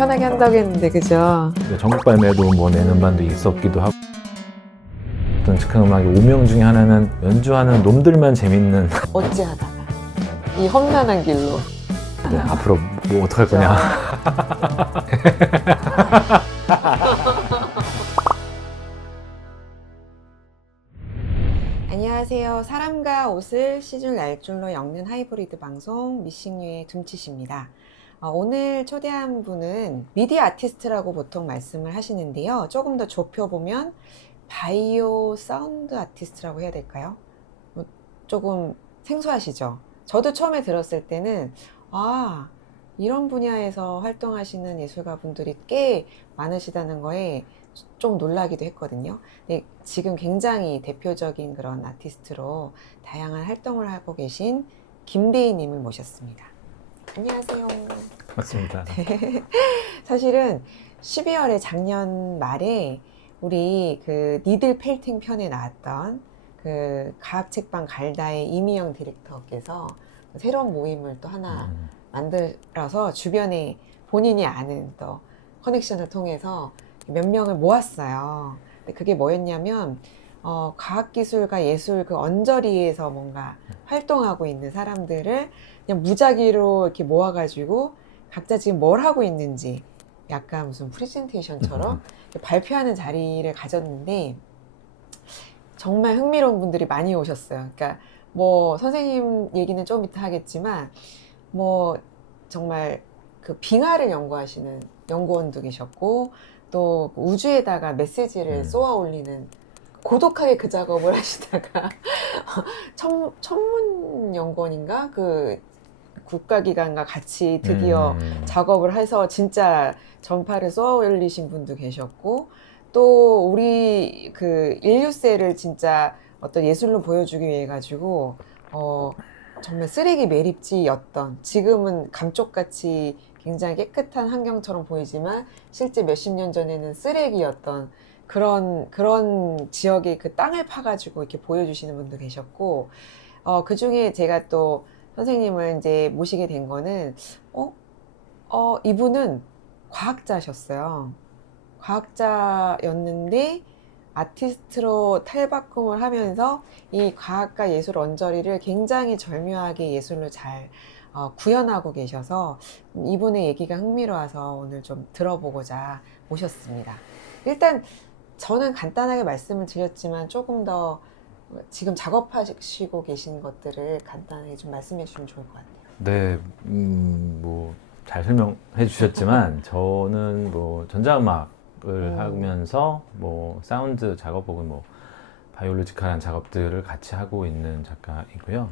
편하게 한다고 했는데 그죠? 전국 발매도 뭐 내는 반도 있었기도 하고 어떤 즉흥 음악의 오명 중에 하나는 연주하는 놈들만 재밌는 어찌하다가 이 험난한 길로 네, 앞으로 뭐 어떡할 거냐. 안녕하세요. 사람과 옷을 시줄 날줄로 엮는 하이브리드 방송 미싱류의 둠칫입니다. 오늘 초대한 분은 미디 아티스트라고 보통 말씀을 하시는데요. 조금 더 좁혀보면 바이오 사운드 아티스트라고 해야 될까요? 조금 생소하시죠? 저도 처음에 들었을 때는 이런 분야에서 활동하시는 예술가분들이 꽤 많으시다는 거에 좀 놀라기도 했거든요. 근데 지금 굉장히 대표적인 그런 아티스트로 다양한 활동을 하고 계신 김대희님을 모셨습니다. 안녕하세요. 맞습니다. 네. 사실은 12월에 작년 말에 우리 그 니들 펠팅 편에 나왔던 그 과학책방 갈다의 이미영 디렉터께서 새로운 모임을 또 하나 만들어서 주변에 본인이 아는 또 커넥션을 통해서 몇 명을 모았어요. 근데 그게 뭐였냐면 과학기술과 예술 그 언저리에서 뭔가 활동하고 있는 사람들을 그냥 무작위로 이렇게 모아가지고 각자 지금 뭘 하고 있는지 약간 무슨 프레젠테이션처럼 발표하는 자리를 가졌는데 정말 흥미로운 분들이 많이 오셨어요. 그러니까 뭐 선생님 얘기는 좀 이따 하겠지만 뭐 정말 그 빙하를 연구하시는 연구원도 계셨고 또 우주에다가 메시지를 쏘아 올리는 고독하게 그 작업을 하시다가 천문 연구원인가 그 국가기관과 같이 드디어 작업을 해서 진짜 전파를 쏘아 올리신 분도 계셨고 또 우리 그 인류세를 진짜 어떤 예술로 보여주기 위해 가지고 정말 쓰레기 매립지였던 지금은 감쪽같이 굉장히 깨끗한 환경처럼 보이지만 실제 몇십 년 전에는 쓰레기였던 그런 지역의 그 땅을 파가지고 이렇게 보여주시는 분도 계셨고 그 중에 제가 또 선생님을 이제 모시게 된 거는 이분은 과학자셨어요. 과학자였는데 아티스트로 탈바꿈을 하면서 이 과학과 예술 언저리를 굉장히 절묘하게 예술로 잘 구현하고 계셔서 이분의 얘기가 흥미로워서 오늘 좀 들어보고자 모셨습니다. 일단 저는 간단하게 말씀을 드렸지만 조금 더 지금 작업하시고 계신 것들을 간단하게 좀 말씀해 주시면 좋을 것 같아요. 네, 뭐 잘 설명해 주셨지만 저는 뭐 전자음악을 하면서 뭐 사운드 작업 혹은 뭐 바이올로지컬한 작업들을 같이 하고 있는 작가이고요.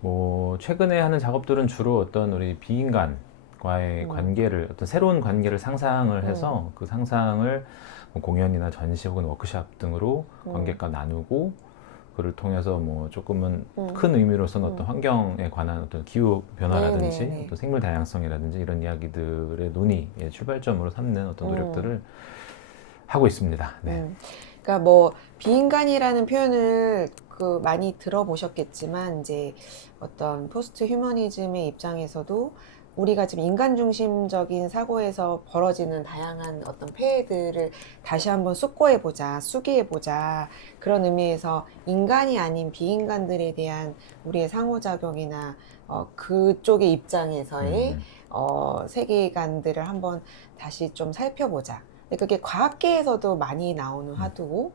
뭐 최근에 하는 작업들은 주로 어떤 우리 비인간과의 관계를 어떤 새로운 관계를 상상을 해서 그 상상을 뭐 공연이나 전시 혹은 워크숍 등으로 관객과 나누고 그를 통해서 뭐 조금은 큰 의미로서는 어떤 환경에 관한 어떤 기후 변화라든지 네네네. 어떤 생물 다양성이라든지 이런 이야기들의 논의의 출발점으로 삼는 어떤 노력들을 하고 있습니다. 네. 그러니까 뭐 비인간이라는 표현을 그 많이 들어보셨겠지만 이제 어떤 포스트 휴머니즘의 입장에서도 우리가 지금 인간 중심적인 사고에서 벌어지는 다양한 어떤 폐해들을 다시 한번 숙고해보자, 숙의해보자 그런 의미에서 인간이 아닌 비인간들에 대한 우리의 상호작용이나 그쪽의 입장에서의 세계관들을 한번 다시 좀 살펴보자. 근데 그게 과학계에서도 많이 나오는 화두고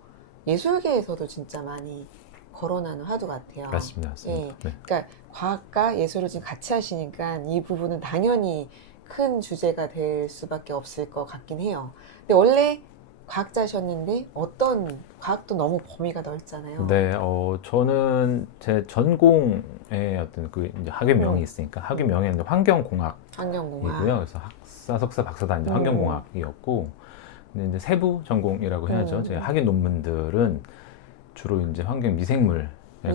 예술계에서도 진짜 많이 거론하는 화두 같아요. 맞습니다. 맞습니다. 예. 네. 그러니까 과학과 예술을 지금 같이 하시니까 이 부분은 당연히 큰 주제가 될 수밖에 없을 것 같긴 해요. 근데 원래 과학자셨는데 어떤 과학도 너무 범위가 넓잖아요. 네, 저는 제 전공의 어떤 그 이제 학위명이 있으니까 학위명에는 환경공학이고요. 환경공학. 그래서 학사, 석사, 박사 다 이제 환경공학이었고, 근데 이제 세부 전공이라고 해야죠. 제 학위 논문들은 주로 이제 환경 미생물에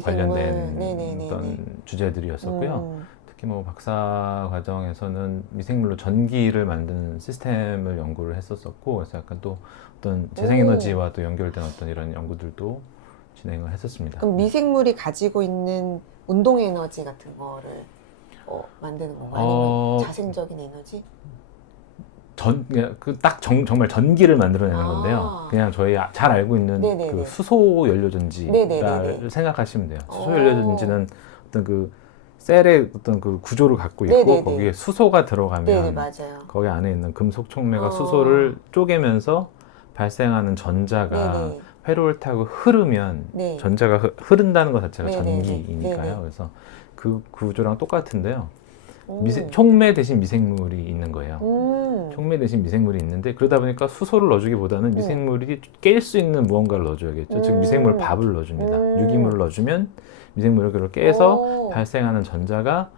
관련된 네네네네. 어떤 주제들이었었고요. 특히 뭐 박사 과정에서는 미생물로 전기를 만드는 시스템을 연구를 했었었고, 그래서 약간 또 어떤 재생에너지와 또 연결된 어떤 이런 연구들도 진행을 했었습니다. 그럼 미생물이 가지고 있는 운동 에너지 같은 거를 만드는 건가요? 아니면 자생적인 에너지? 정말 전기를 만들어내는 아. 건데요. 그냥 저희 잘 알고 있는 네네네. 그 수소 연료전지를 네네네네. 생각하시면 돼요. 수소 오. 연료전지는 어떤 그 셀의 어떤 그 구조를 갖고 있고 네네네. 거기에 수소가 네네, 들어가면 맞아요. 거기 안에 있는 금속 촉매가 어. 수소를 쪼개면서 발생하는 전자가 네네. 회로를 타고 흐르면 네. 전자가 흐른다는 것 자체가 네네네. 전기이니까요. 네네. 그래서 그 구조랑 똑같은데요. 음. 촉매 대신 미생물이 있는 거예요. 촉매 대신 미생물이 있는데 그러다 보니까 수소를 넣어주기보다는 미생물이 깰 수 있는 무언가를 넣어줘야겠죠. 즉 미생물 밥을 넣어줍니다. 유기물을 넣어주면 미생물을 그걸 깨서 오. 발생하는 전자가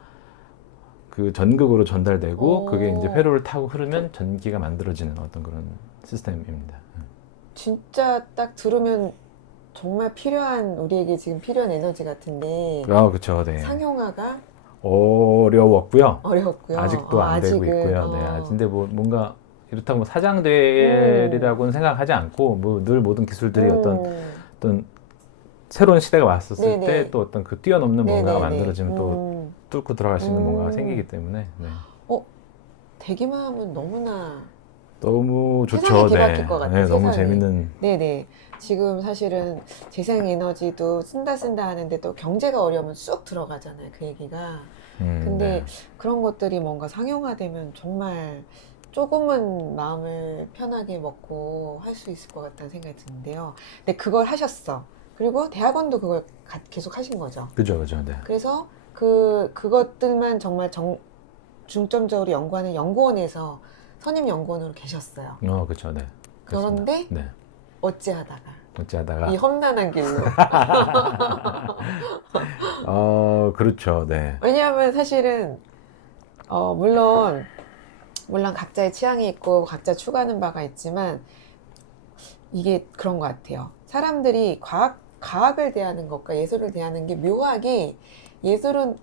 그 전극으로 전달되고 오. 그게 이제 회로를 타고 흐르면 전기가 만들어지는 어떤 그런 시스템입니다. 진짜 딱 들으면 정말 필요한, 우리에게 지금 필요한 에너지 같은데 아, 그렇죠. 네. 상용화가 어려웠고요. 어려웠고요. 아직도 안 되고 아직은, 있고요. 네. 근데 뭐 뭔가 이렇다고 뭐 사장되리라고는 생각하지 않고 뭐 늘 모든 기술들이 어떤 새로운 시대가 왔었을 네네. 때 또 어떤 그 뛰어넘는 뭔가가 네네네. 만들어지면 또 뚫고 들어갈 수 있는 뭔가가 생기기 때문에 네. 되기만 하면 너무나 너무 좋죠. 세상이 뒤바뀔 것 같아요, 네, 너무 세상이. 재밌는. 네네. 지금 사실은 재생에너지도 쓴다 하는데 또 경제가 어려우면 쑥 들어가잖아요, 그 얘기가. 근데 네. 그런 것들이 뭔가 상용화되면 정말 조금은 마음을 편하게 먹고 할 수 있을 것 같다는 생각이 드는데요. 근데 그걸 하셨어. 그리고 대학원도 그걸 계속 하신 거죠. 그죠. 네. 그래서 그것들만 정말 중점적으로 연구하는 연구원에서 선임 연구원으로 계셨어요. 그렇죠. 네. 그런데 네. 어찌하다가 어찌하다가 이 험난한 길로. 그렇죠. 네. 왜냐하면 사실은 물론 각자의 취향이 있고 각자 추구하는 바가 있지만 이게 그런 것 같아요. 사람들이 과학을 대하는 것과 예술을 대하는 게 묘하게, 예술은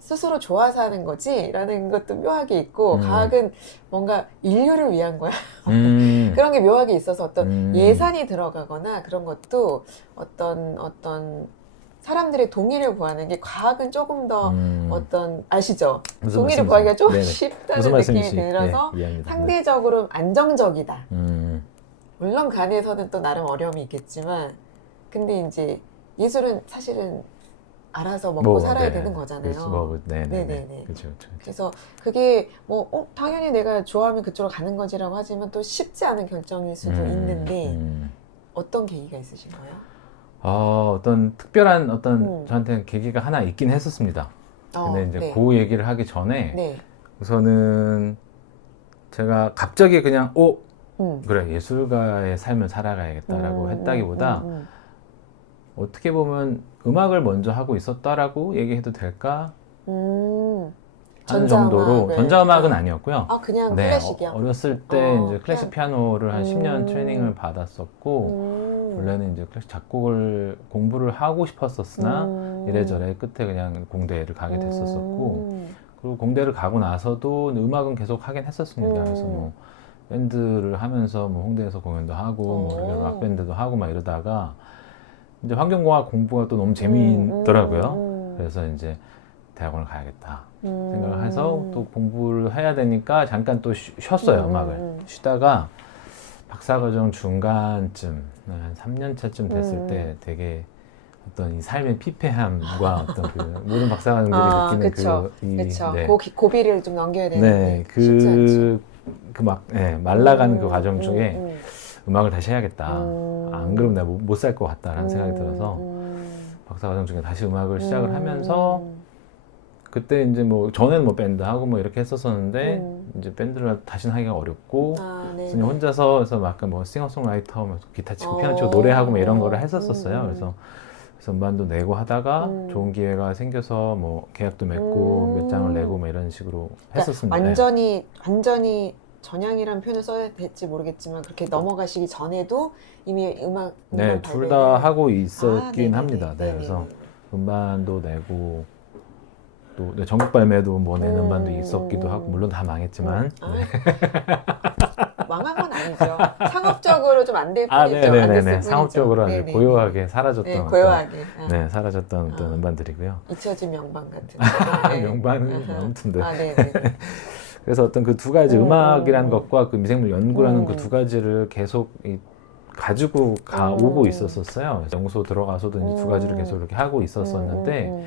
스스로 좋아서 하는 거지 라는 것도 묘하게 있고 과학은 뭔가 인류를 위한 거야. 그런 게 묘하게 있어서 어떤 예산이 들어가거나 그런 것도 어떤 사람들의 동의를 구하는 게, 과학은 조금 더 아시죠? 무슨 동의를 말씀이신지. 구하기가 좀 네네. 쉽다는 무슨 느낌이 말씀인지 들어서 이해합니다. 상대적으로 안정적이다. 네. 물론 그 안에서는 또 나름 어려움이 있겠지만, 근데 이제 예술은 사실은 알아서 먹고 살아야 되는 거잖아요. 네네네. 그렇죠. 그래서 그게 당연히 내가 좋아하면 그쪽으로 가는 거지라고 하지만 또 쉽지 않은 결정일 수도 있는데 어떤 계기가 있으신 거예요? 어떤 특별한 저한테는 계기가 하나 있긴 했었습니다. 근데 이제 네. 그 얘기를 하기 전에 네. 우선은 제가 갑자기 그냥 그래, 예술가의 삶을 살아가야겠다라고 했다기보다 어떻게 보면 음악을 먼저 하고 있었다라고 얘기해도 될까 하는 정도로, 전자음악은 아니었고요. 그냥 네, 클래식이요? 어렸을 때 이제 클래식 그냥. 피아노를 한 10년 트레이닝을 받았었고 원래는 이제 클래식 작곡을 공부를 하고 싶었었으나 이래저래 끝에 그냥 공대를 가게 됐었었고, 그리고 공대를 가고 나서도 음악은 계속 하긴 했었습니다. 그래서 뭐 밴드를 하면서 뭐 홍대에서 공연도 하고 뭐 락 밴드도 하고 막 이러다가 이제 환경공학 공부가 또 너무 재미있더라고요. 그래서 이제 대학원을 가야겠다 생각을 해서 또 공부를 해야 되니까 잠깐 또 쉬었어요. 음악을 쉬다가 박사과정 중간쯤 한 3년차쯤 됐을 때 되게 어떤 이 삶의 피폐함과 어떤 그 모든 박사과정들이 느끼는 그쵸. 네. 고비를 좀 넘겨야 되는데 쉽지 않지. 말라가는 그 과정 중에 음악을 다시 해야겠다. 안 그러면 내가 못 살 것 같다라는 생각이 들어서 박사과정 중에 다시 음악을 시작을 하면서, 그때 이제 뭐 전에는 뭐 밴드 하고 뭐 이렇게 했었었는데 이제 밴드를 다시는 하기가 어렵고 그냥 혼자서 해서 막 뭐 싱어송라이터, 뭐 기타 치고 피아노 치고 노래하고 뭐 이런 거를 했었었어요. 그래서 음반도 내고 하다가 좋은 기회가 생겨서 뭐 계약도 맺고 몇 장을 내고 뭐 이런 식으로 했었습니다. 완전히 전향이라는 표현을 써야 될지 모르겠지만 그렇게 넘어가시기 전에도 이미 음악 둘 다 하고 있었긴 합니다. 그래서 음반도 내고 또 전국 발매도 뭐 내는 음반도 있었기도 하고, 물론 다 망했지만 망한 건 아니죠. 상업적으로 좀 안 될 뿐이죠. 안 됐을 뿐이죠. 상업적으로 아주 고요하게 사라졌던 어떤 음반들이고요. 잊혀진 명반 같은 명반은 아무튼 그래서 어떤 그 두 가지 음악이라는 것과 그 미생물 연구라는 그 음. 두 가지를 계속 가지고 오고 있었어요. 연구소 들어가서도 이제 두 가지를 계속 이렇게 하고 있었었는데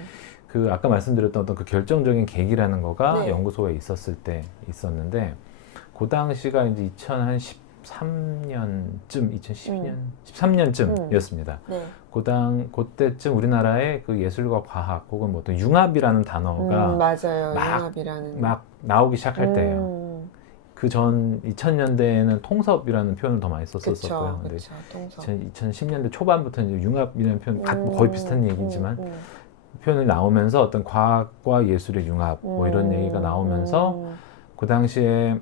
그 아까 말씀드렸던 어떤 그 결정적인 계기라는 거가 네. 연구소에 있었을 때 있었는데 그 당시가 이제 2013년쯤, 2012년, 13년쯤이었습니다. 네. 그때쯤 우리나라의 그 예술과 과학 혹은 뭐 어떤 융합이라는 단어가 맞아요. 막- 융합이라는. 막 나오기 시작할 때예요. 그 전 2000년대에는 통섭이라는 표현을 더 많이 썼었고요. 근데 그쵸. 통섭. 2010년대 초반부터 이제 융합이라는 표현 거의 비슷한 얘기지만 음. 표현이 나오면서 어떤 과학과 예술의 융합 뭐 이런 얘기가 나오면서 그 당시에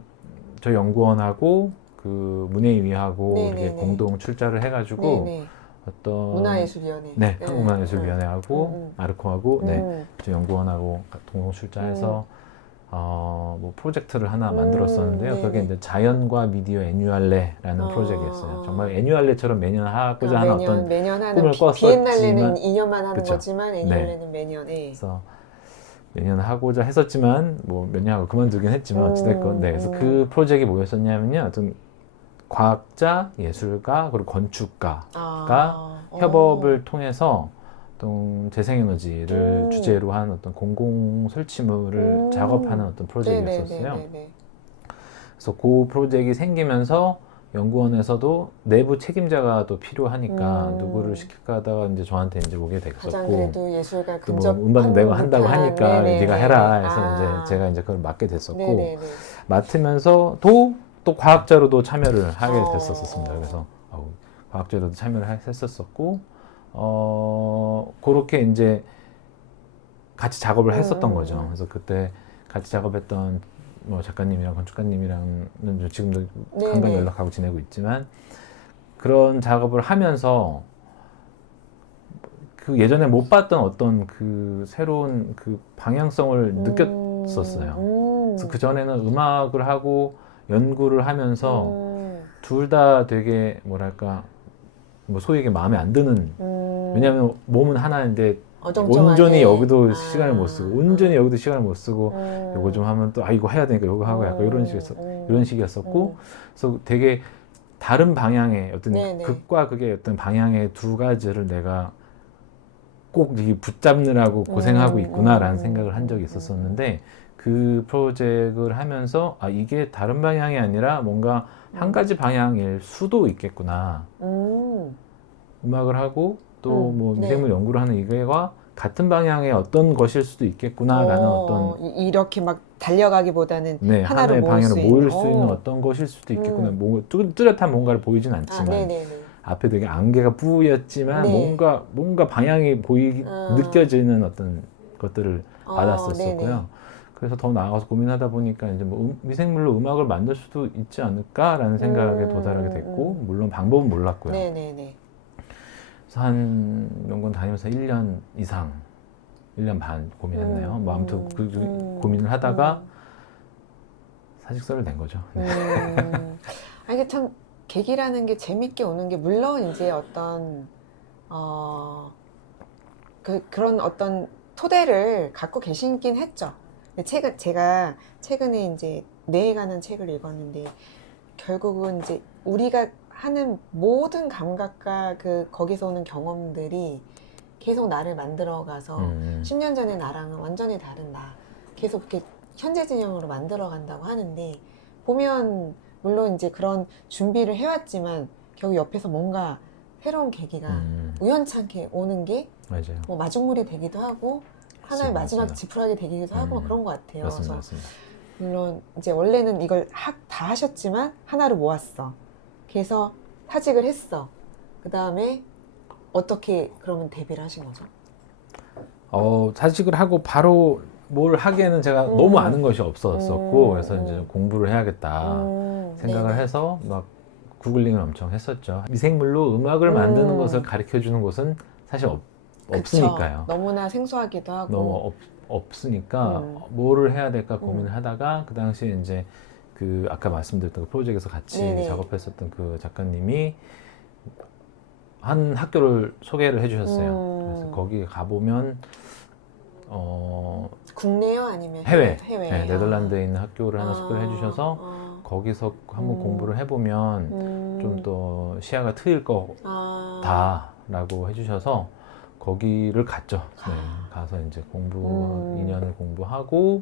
저희 연구원하고 그 문예위하고 네네네. 이렇게 공동 출자를 해가지고 네네. 어떤 문화예술위원회. 네, 한국문화예술위원회하고 아르코하고 네, 저희 연구원하고 공동 출자해서 뭐 프로젝트를 하나 만들었었는데요. 네네. 그게 이제 자연과 미디어 애뉴알레라는 프로젝트였어요. 정말 애뉴알레처럼 매년 하고자 하는 어떤 매년 하는 꿈을 비엔날레는 꿨었지만 2년만 하는 그쵸. 거지만 애뉴알레는 매년에. 그래서 매년 하고자 했었지만 뭐 몇 년 하고 그만두긴 했지만 어찌됐건 네, 그래서 그 프로젝트가 뭐였었냐면요. 어떤 과학자, 예술가 그리고 건축가가 협업을 통해서 어떤 재생에너지를 주제로 한 어떤 공공 설치물을 작업하는 어떤 프로젝트였었어요. 네네네네. 그래서 그 프로젝트가 생기면서 연구원에서도 내부 책임자가 또 필요하니까 누구를 시킬까 하다가 이제 저한테 이제 오게 가장 됐었고 그래도 예술가 또 뭐 근접 음반도 내고 한다고 하니까 네네네. 네가 해라 해서 아. 이제 제가 이제 그걸 맡게 됐었고 네네네. 맡으면서도 또 과학자로도 참여를 하게 됐었습니다. 그래서 과학자로도 참여를 했었었고 그렇게 이제 같이 작업을 했었던 거죠. 그래서 그때 같이 작업했던 뭐 작가님이랑 건축가님이랑은 지금도 간간 네네. 연락하고 지내고 있지만 그런 작업을 하면서 그 예전에 못 봤던 어떤 그 새로운 그 방향성을 느꼈었어요. 그래서 그 전에는 음악을 하고 연구를 하면서 둘 다 되게 뭐랄까 뭐 소위 얘기해 마음에 안 드는 왜냐하면 몸은 하나인데 어정쩡하게. 온전히 여기도 아. 시간을 못 쓰고 온전히 여기도 시간을 못 쓰고 요거 좀 하면 또 이거 해야 되니까 요거 하고 약간 이런 식이었었고 그래서 되게 다른 방향의 어떤 네네. 극과 극의 어떤 방향의 두 가지를 내가 꼭 이 붙잡느라고 고생하고 있구나라는 생각을 한 적이 있었었는데 그 프로젝트를 하면서 이게 다른 방향이 아니라 뭔가 한 가지 방향일 수도 있겠구나. 음악을 하고 또 뭐 네. 미생물 연구를 하는 이거와 같은 방향의 어떤 것일 수도 있겠구나라는 어떤 이렇게 막 달려가기보다는 네, 하나로 하나의 방향으로 모일 수 있는 오. 어떤 것일 수도 있겠구나. 뭐 뚜렷한 뭔가를 보이진 않지만 네네네. 앞에 되게 안개가 뿌였지만 네. 뭔가 방향이 느껴지는 어떤 것들을 네네. 받았었고요. 그래서 더 나아가서 고민하다 보니까 이제 뭐 미생물로 음악을 만들 수도 있지 않을까라는 생각에 도달하게 됐고 물론 방법은 몰랐고요. 네네네. 그래서 한 연구원 다니면서 1년 이상, 1년 반 고민했네요. 뭐 아무튼 그 고민을 하다가 사직서를 낸 거죠. 네. 이게 참 계기라는 게 재밌게 오는 게 물론 이제 어떤 그런 어떤 토대를 갖고 계시긴 했죠. 근데 제가 최근에 이제 뇌에 관한 책을 읽었는데 결국은 이제 우리가 하는 모든 감각과 거기서 오는 경험들이 계속 나를 만들어가서 10년 전의 나랑은 완전히 다른 나 계속 이렇게 현재 진영으로 만들어간다고 하는데 보면 물론 이제 그런 준비를 해왔지만 결국 옆에서 뭔가 새로운 계기가 우연찮게 오는 게 맞아요. 뭐 마중물이 되기도 하고 하나의 마지막 맞습니다. 지푸라기 되기도 하고 그런 것 같아요. 맞습니다. 그래서 맞습니다. 물론 이제 원래는 이걸 다 하셨지만 하나로 모았어. 그래서 사직을 했어. 그 다음에 어떻게 그러면 데뷔를 하신 거죠? 사직을 하고 바로 뭘 하기에는 제가 너무 아는 것이 없었었고 그래서 이제 공부를 해야겠다 생각을 네네. 해서 막 구글링을 엄청 했었죠. 미생물로 음악을 만드는 것을 가르쳐 주는 곳은 사실 없으니까요. 너무나 생소하기도 하고. 너무 없으니까 뭐를 해야 될까 고민을 하다가 그 당시에 이제 그 아까 말씀드렸던 그 프로젝트에서 같이 네네. 작업했었던 그 작가님이 한 학교를 소개를 해주셨어요. 그래서 거기 가보면 국내요 아니면 해외. 해외. 네, 네덜란드에 있는 학교를 하나 소개를 해주셔서 거기서 한번 공부를 해보면 좀 더 시야가 트일 거다라고 해주셔서 거기를 갔죠. 네, 가서 이제 2년을 공부하고,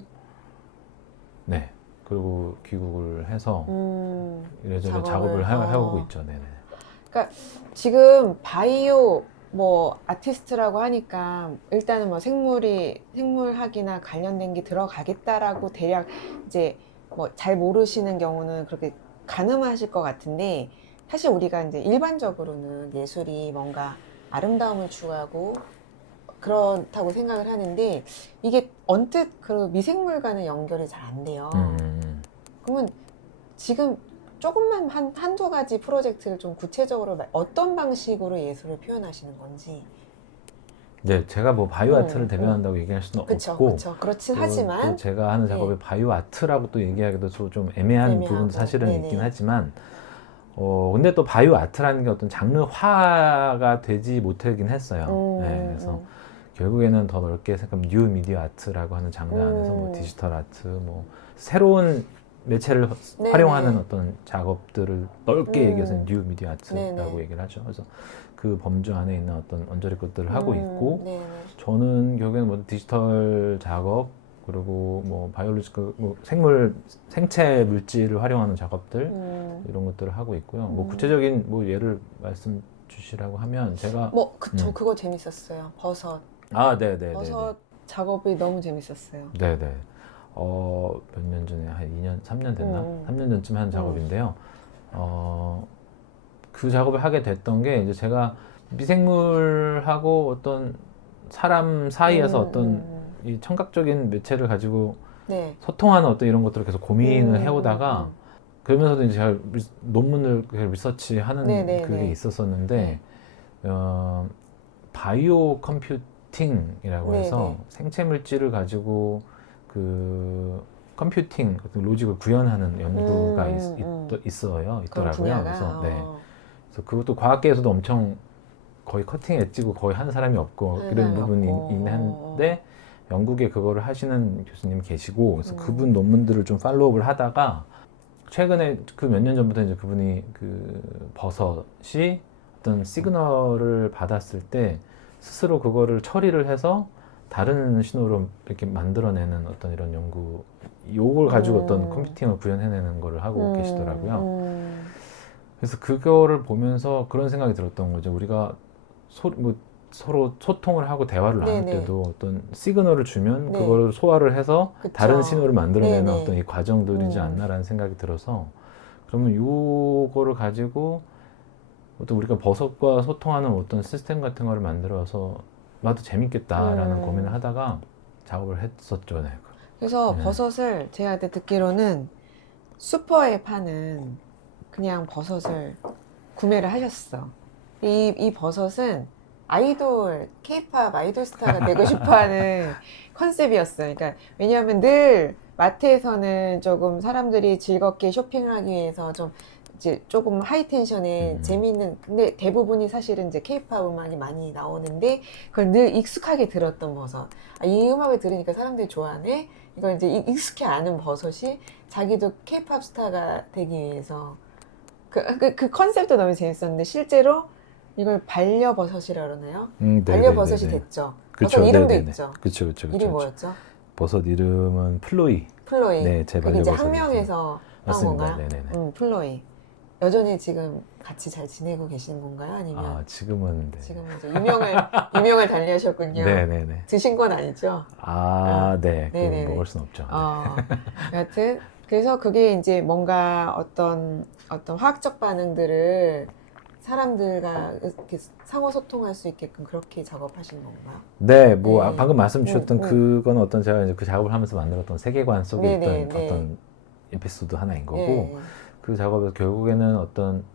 네, 그리고 귀국을 해서 이래저래 작업을 해오고 있죠. 네네. 그러니까 지금 바이오 뭐 아티스트라고 하니까 일단은 뭐 생물학이나 관련된 게 들어가겠다라고 대략 이제 뭐 잘 모르시는 경우는 그렇게 가늠하실 것 같은데, 사실 우리가 이제 일반적으로는 예술이 뭔가 아름다움을 추구하고 그렇다고 생각을 하는데, 이게 언뜻 그 미생물과는 연결이 잘 안 돼요. 그러면 지금 조금만 한두 가지 프로젝트를 좀 구체적으로 어떤 방식으로 예술을 표현하시는 건지. 네, 제가 뭐 바이오 아트를 대변한다고 얘기할 수는 없고, 그렇죠. 그렇진 또 하지만 제가 하는 작업이 네. 바이오 아트라고 또 얘기하기도 좀 애매한 애매하고, 부분도 사실은 네네. 있긴 하지만, 근데 또 바이오 아트라는 게 어떤 장르화가 되지 못하긴 했어요. 네, 그래서 결국에는 더 넓게 생각하면 뉴 미디어 아트라고 하는 장르 안에서 뭐 디지털 아트, 뭐 새로운 매체를 네네. 활용하는 어떤 작업들을 넓게 얘기해서 뉴 미디어 아트라고 네네. 얘기를 하죠. 그래서 그 범주 안에 있는 어떤 언저리 것들을 하고 있고, 네네. 저는 결국에는 뭐 디지털 작업, 그리고 뭐 바이올로지컬, 뭐 생체 물질을 활용하는 작업들, 이런 것들을 하고 있고요. 뭐 구체적인 뭐 예를 말씀 주시라고 하면 제가 저 그거 재밌었어요. 버섯. 네네. 버섯 작업이 너무 재밌었어요. 네네. 몇 년 전에 한 2년, 3년 됐나? 3년 전쯤 한 작업인데요. 그 작업을 하게 됐던 게 이제 제가 미생물하고 어떤 사람 사이에서 어떤 이 청각적인 매체를 가지고 네. 소통하는 어떤 이런 것들을 계속 고민을 해오다가 그러면서도 이제 제가 논문을 리서치하는 네네네. 그게 있었었는데 바이오 컴퓨팅이라고 해서 네네. 생체 물질을 가지고 그 컴퓨팅 어떤 로직을 구현하는 연구가 있더라고요. 그런 분야가. 그래서 네. 그래서 그것도 과학계에서도 엄청 거의 커팅 엣지고 거의 하는 사람이 없고 이런 부분이 있긴 한데, 영국에 그거를 하시는 교수님이 계시고, 그래서 그분 논문들을 좀 팔로우업을 하다가 최근에 그 몇 년 전부터 이제 그분이 그 버섯이 어떤 시그널을 받았을 때 스스로 그거를 처리를 해서 다른 신호로 이렇게 만들어내는 어떤 이런 연구, 요걸 가지고 어떤 컴퓨팅을 구현해내는 거를 하고 계시더라고요. 그래서 그거를 보면서 그런 생각이 들었던 거죠. 우리가 서로 소통을 하고 대화를 나눌 네네. 때도 어떤 시그널을 주면 네. 그거를 소화를 해서 그쵸. 다른 신호를 만들어내는 네네. 어떤 이 과정들이지 않나라는 생각이 들어서, 그러면 요거를 가지고 어떤 우리가 버섯과 소통하는 어떤 시스템 같은 거를 만들어서 봐도 재밌겠다라는 고민을 하다가 작업을 했었죠. 네. 그래서 버섯을 제가 그때 듣기로는 슈퍼에 파는 그냥 버섯을 구매를 하셨어. 이 버섯은 아이돌, 케이팝 아이돌 스타가 되고 싶어하는 컨셉이었어요. 그러니까 왜냐하면 늘 마트에서는 조금 사람들이 즐겁게 쇼핑을 하기 위해서 좀 이제 조금 하이텐션에 재미있는, 근데 대부분이 사실은 이제 케이팝 음악이 많이 나오는데 그걸 늘 익숙하게 들었던 버섯. 이 음악을 들으니까 사람들이 좋아하네. 이걸 이제 익숙해 아는 버섯이 자기도 케이팝 스타가 되기 위해서 그 컨셉도 너무 재밌었는데, 실제로 이걸 반려버섯이라 그러나요? 반려버섯이 됐죠. 그쵸, 버섯 이름도 네네네. 있죠. 그쵸. 이름이 뭐였죠? 버섯 이름은 플로이. 플로이. 네, 제 그게 이제 반려버섯이죠. 학명에서 나온 맞습니다. 건가요? 네네네. 플로이. 여전히 지금 같이 잘 지내고 계시는 건가요? 아니면 지금은 네. 지금은 이제 유명을 달리하셨군요. 네네네. 드신 건 아니죠? 네. 네네네. 그건 먹을 순 없죠. 여하튼 그래서 그게 이제 뭔가 어떤 화학적 반응들을 사람들과 이렇게 상호 소통할 수 있게끔 그렇게 작업하신 건가요? 네, 네. 방금 말씀 주셨던 그건 어떤 제가 이제 그 작업을 하면서 만들었던 세계관 속에 있던 어떤 에피소드 하나인 거고, 그 작업에서 결국에는 어떤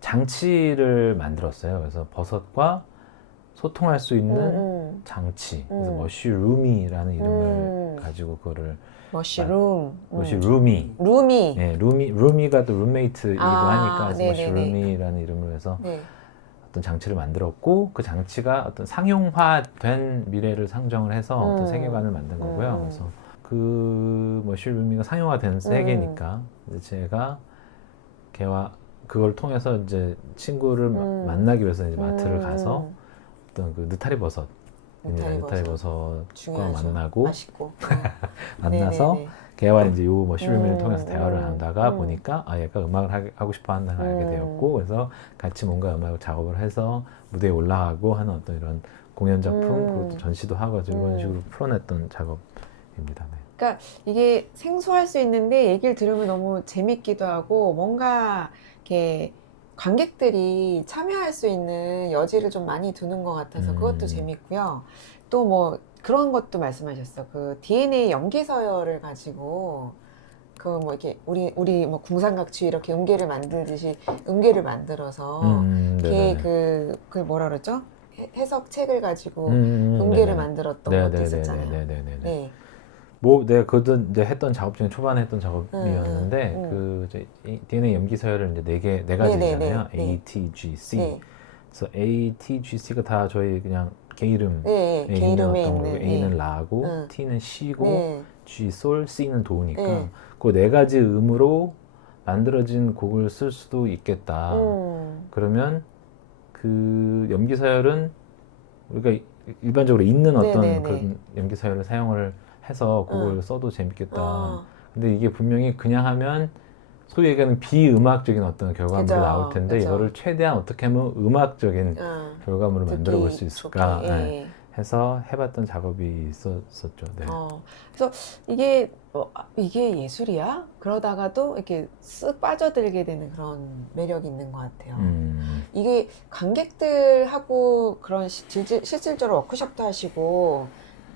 장치를 만들었어요. 그래서 버섯과 소통할 수 있는 장치, 그래서 머쉬룸이라는 이름을 가지고 그거를 머쉬룸이. 네, 루미가 또 룸메이트이기도 하니까 그래서 머쉬룸이라는 이름으로 해서 어떤 장치를 만들었고 그 장치가 어떤 상용화된 미래를 상정을 해서 어떤 세계관을 만든 거고요. 그래서 그 머쉬룸이가 상용화된 세계니까 이제 제가 걔와 그걸 통해서 이제 친구를 만나기 위해서 이제 마트를 가서 어떤 그 느타리 버섯, 느타리 버섯과 중요하죠. 만나고 맛있고. 만나서 네네네. 걔와 이제 요 머쉬룸을 통해서 대화를 음. 나누다가 보니까 아 얘가 음악을 하고 싶어 한다는 걸 알게 되었고 그래서 같이 뭔가 음악 작업을 해서 무대에 올라가고 하는 어떤 이런 공연 작품 그리고 또 전시도 하고 이런 식으로 풀어냈던 작업입니다. 네. 그러니까 이게 생소할 수 있는데 얘기를 들으면 너무 재밌기도 하고 뭔가 이렇게 관객들이 참여할 수 있는 여지를 좀 많이 두는 것 같아서 그것도 재밌고요. 또 뭐 그런 것도 말씀하셨어. 그 DNA 염기 서열을 가지고 그 뭐 이렇게 우리 뭐 궁상각취 이렇게 음계를 만들듯이 음계를 만들어서 걔 그 뭐라 그러죠? 해석책을 가지고 음계를 만들었던 것도 있었잖아요. 네네네네네네네. 네. 뭐 내가 그도 이제 했던 작업 중에 초반에 했던 작업이었는데 그 이제 DNA 염기 서열을 이제 네 가지잖아요. A, T, G, C. 네. 그래서 A, T, G, C가 다 저희 그냥 개 이름에 네, 개 이름에 있는 거고 있는, A는 네. 라고 T는 C고 네. G, 솔, C는 도니까 네. 그 네 가지 음으로 만들어진 곡을 쓸 수도 있겠다. 그러면 그 염기 서열은 우리가 일반적으로 있는 어떤 네네네. 그런 염기 서열을 사용을 해서 곡을 써도 재밌겠다. 아, 근데 이게 분명히 그냥 하면 소위 얘기하는 비음악적인 어떤 결과물이 그죠, 나올 텐데 그죠. 이거를 최대한 어떻게 하면 음악적인 결과물을 만들어 볼 수 듣기 있을까 좋게, 예. 해서 해봤던 작업이 있었었죠. 네. 그래서 이게 이게 예술이야? 그러다가도 이렇게 쓱 빠져들게 되는 그런 매력이 있는 것 같아요. 이게 관객들하고 그런 실질적으로 워크숍도 하시고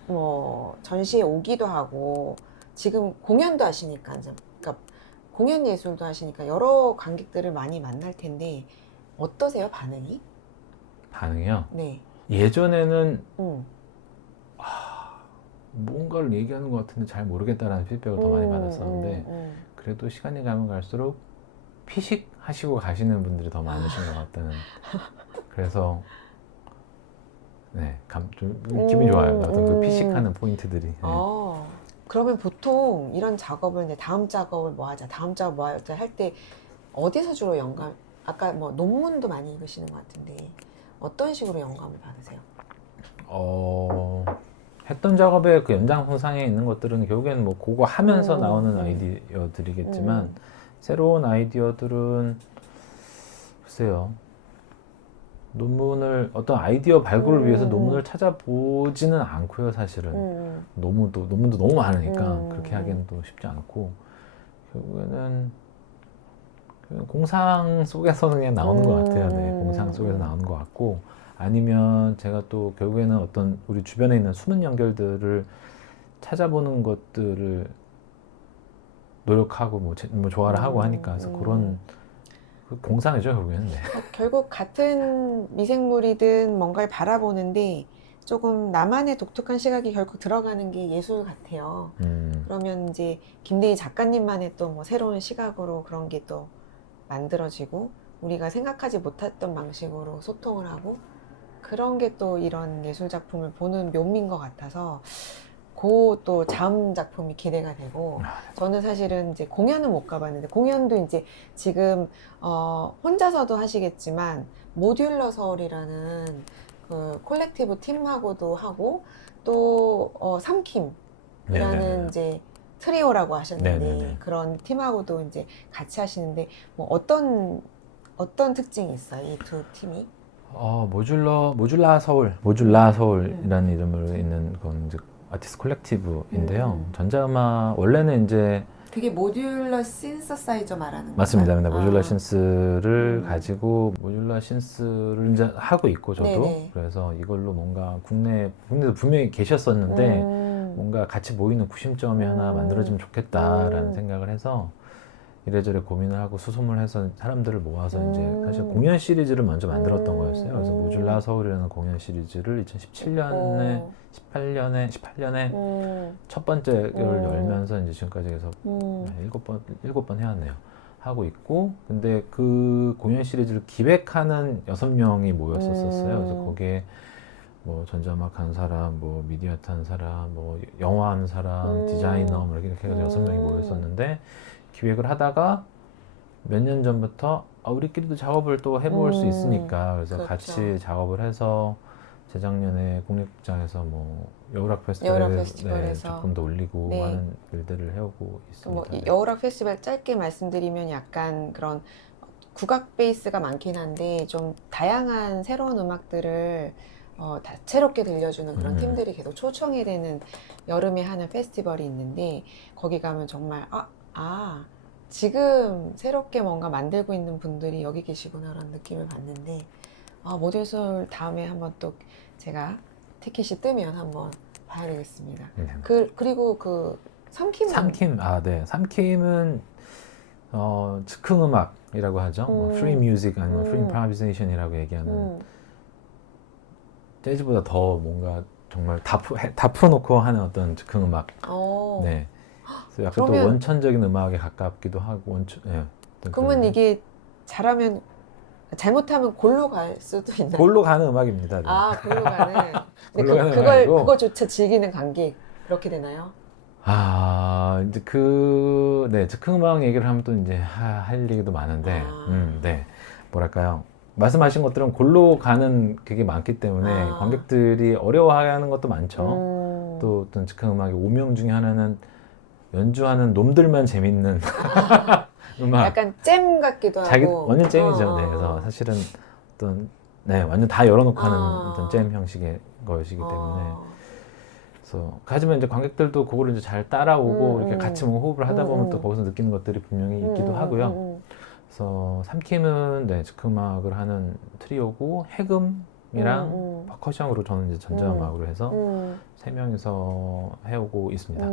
뭐 전시에 오기도 하고 지금 공연도 하시니까 이제 그러니까 공연 예술도 하시니까 여러 관객들을 많이 만날 텐데 어떠세요, 반응이? 반응이요? 네. 예전에는 뭔가를 얘기하는 것 같은데 잘 모르겠다라는 피드백을 더 많이 받았었는데 그래도 시간이 가면 갈수록 피식 하시고 가시는 분들이 더 많으신 것 같다는 그래서 네, 좀 기분이 좋아요. 어떤 그 피식하는 포인트들이. 네. 그러면 보통 이런 작업을 이제 다음 작업을 뭐 하자, 다음 작업 뭐 하자 할 때 어디서 주로 영감? 아까 뭐 논문도 많이 읽으시는 것 같은데 어떤 식으로 영감을 받으세요? 했던 작업의 그 연장선상에 있는 것들은 결국에는 뭐 그거 하면서 나오는 아이디어들이겠지만 새로운 아이디어들은 글쎄요. 논문을 어떤 아이디어 발굴을 위해서 논문을 찾아보지는 않고요, 사실은. 논문도 너무 많으니까 그렇게 하기는 또 쉽지 않고 결국에는 그 공상 속에서 그냥 나오는 것 같아요. 네, 공상 속에서 나오는 것 같고 아니면 제가 또 결국에는 어떤 우리 주변에 있는 숨은 연결들을 찾아보는 것들을 노력하고 뭐 조화를 하고 하니까 그래서 그런 그 공상이죠 결국에는. 네. 결국 같은 미생물이든 뭔가를 바라보는데 조금 나만의 독특한 시각이 결국 들어가는 게 예술 같아요. 그러면 이제 김대희 작가님만의 또 뭐 새로운 시각으로 그런 게 또 만들어지고 우리가 생각하지 못했던 방식으로 소통을 하고 그런 게 또 이런 예술 작품을 보는 묘미인 것 같아서 그 또 다음 작품이 기대가 되고 저는 사실은 이제 공연은 못 가봤는데 공연도 이제 지금 혼자서도 하시겠지만 모듈러 서울이라는 그 콜렉티브 팀하고도 하고 또 삼킴이라는 네네네. 이제 트리오라고 하셨는데 네네네. 그런 팀하고도 이제 같이 하시는데 뭐 어떤 특징이 있어요, 이 두 팀이? 모듈라 서울이라는 이름으로 있는 건 이제 아티스트 콜렉티브인데요. 전자음악 원래는 이제 그게 모듈러 신서사이저 말하는 맞습니다. 건가요? 모듈라 신스를 가지고 모듈라 신스를 이제 하고 있고 저도 네네. 그래서 이걸로 뭔가 국내도 분명히 계셨었는데 뭔가 같이 모이는 구심점이 하나 만들어지면 좋겠다라는 생각을 해서 이래저래 고민을 하고 수소문을 해서 사람들을 모아서 이제 사실 공연 시리즈를 먼저 만들었던 거였어요. 그래서 모듈라 서울이라는 공연 시리즈를 2017년에 18년에 첫 번째를 열면서 이제 지금까지 계속 일곱 번 해왔네요. 하고 있고, 근데 그 공연 시리즈를 기획하는 6명이 모였었어요. 그래서 거기에 뭐 전자음악 하는 사람, 뭐 미디어 아트 하는 사람, 뭐 영화 하는 사람, 디자이너 뭐 이렇게 해서 6명이 모였었는데, 기획을 하다가 몇 년 전부터 우리끼리도 작업을 또 해볼 수 있으니까, 그래서 그렇죠. 같이 작업을 해서 재작년에 국립극장에서 뭐 여우락 여우락 페스티벌에 페스티벌에서. 작품도 올리고 네. 많은 일들을 해오고 뭐 있습니다. 이 네. 여우락 페스티벌 짧게 말씀드리면 약간 그런 국악 베이스가 많긴 한데 좀 다양한 새로운 음악들을 다채롭게 들려주는 그런 팀들이 계속 초청이 되는 여름에 하는 페스티벌이 있는데, 거기 가면 정말 지금 새롭게 뭔가 만들고 있는 분들이 여기 계시구나 라는 느낌을 받는데, 모델솔 다음에 한번 또 제가 티켓이 뜨면 한번 봐야 되겠습니다. 그리고 그 삼킴은 네. 삼킴은 즉흥 음악이라고 하죠. 뭐 프리 뮤직 아니면 프리 임프로비제이션이라고 얘기하는, 재즈보다 더 뭔가 정말 다 풀어놓고 하는 어떤 즉흥 음악. 네. 그래서 약간 또 그러면- 원천적인 음악에 가깝기도 하고 어떤 그러면 그런- 이게 잘못하면 골로 갈 수도 있나요? 골로 가는 음악입니다. 네. 골로 가는. 근데 골로 가는 음악이고. 그거조차 즐기는 관객 그렇게 되나요? 이제 네, 즉흥 음악 얘기를 하면 또 이제 할 얘기도 많은데, 네. 뭐랄까요. 말씀하신 것들은 골로 가는 그게 많기 때문에 관객들이 어려워하는 것도 많죠. 또 어떤 즉흥 음악의 오명 중에 하나는 연주하는 놈들만 재밌는 음악. 약간 잼 같기도 하고. 완전 잼이죠. 네, 그래서 사실은 어떤, 네, 완전 다 열어놓고 하는 어떤 잼 형식의 것이기 때문에. 그래서, 하지만 이제 관객들도 그거를 이제 잘 따라오고 이렇게 같이 뭔가 호흡을 하다 보면 또 거기서 느끼는 것들이 분명히 있기도 하고요. 그래서 삼킴은 네, 즉흥음악을 하는 트리오고, 해금이랑 퍼커션으로 저는 이제 전자음악으로 해서 3명이서 해오고 있습니다.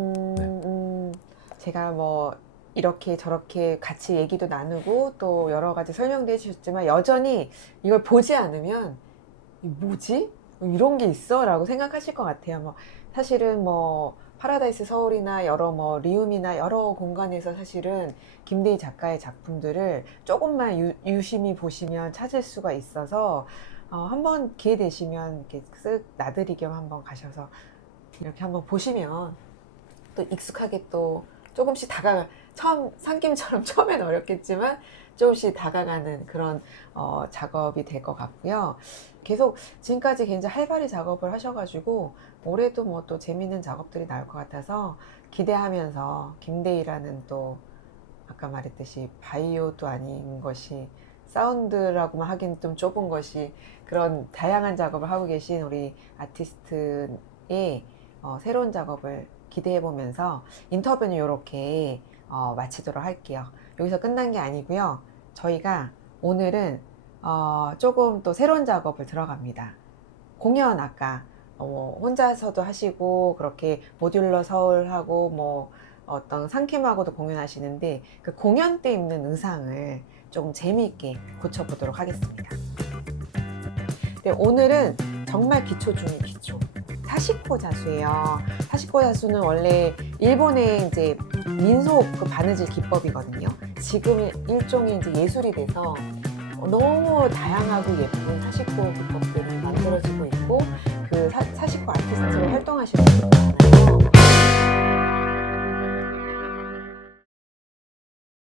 제가 뭐 이렇게 저렇게 같이 얘기도 나누고 또 여러 가지 설명도 해주셨지만, 여전히 이걸 보지 않으면 뭐지? 이런 게 있어? 라고 생각하실 것 같아요. 사실은 파라다이스 서울이나 여러 리움이나 여러 공간에서 사실은 김대희 작가의 작품들을 조금만 유심히 보시면 찾을 수가 있어서, 한번 기회 되시면 이렇게 쓱 나들이 겸 한번 가셔서 이렇게 한번 보시면 또 익숙하게 또 조금씩 삼김처럼 처음엔 어렵겠지만 조금씩 다가가는 그런 작업이 될 것 같고요. 계속 지금까지 굉장히 활발히 작업을 하셔가지고 올해도 또 재밌는 작업들이 나올 것 같아서 기대하면서, 김대희라는 또 아까 말했듯이 바이오도 아닌 것이, 사운드라고만 하긴 좀 좁은 것이, 그런 다양한 작업을 하고 계신 우리 아티스트의 새로운 작업을 기대해 보면서 인터뷰는 이렇게 마치도록 할게요. 여기서 끝난 게 아니고요. 저희가 오늘은 조금 또 새로운 작업을 들어갑니다. 공연 아까 혼자서도 하시고 그렇게 모듈러 서울하고 어떤 상킴하고도 공연하시는데, 그 공연 때 입는 의상을 조금 재미있게 고쳐보도록 하겠습니다. 네, 오늘은 정말 기초 중에 기초, 사시코 자수예요. 사시코 자수는 원래 일본의 이제 민속 그 바느질 기법이거든요. 지금 일종의 이제 예술이 돼서 너무 다양하고 예쁜 사시코 기법들이 만들어지고 있고, 그 사시코 아티스트로 활동하시는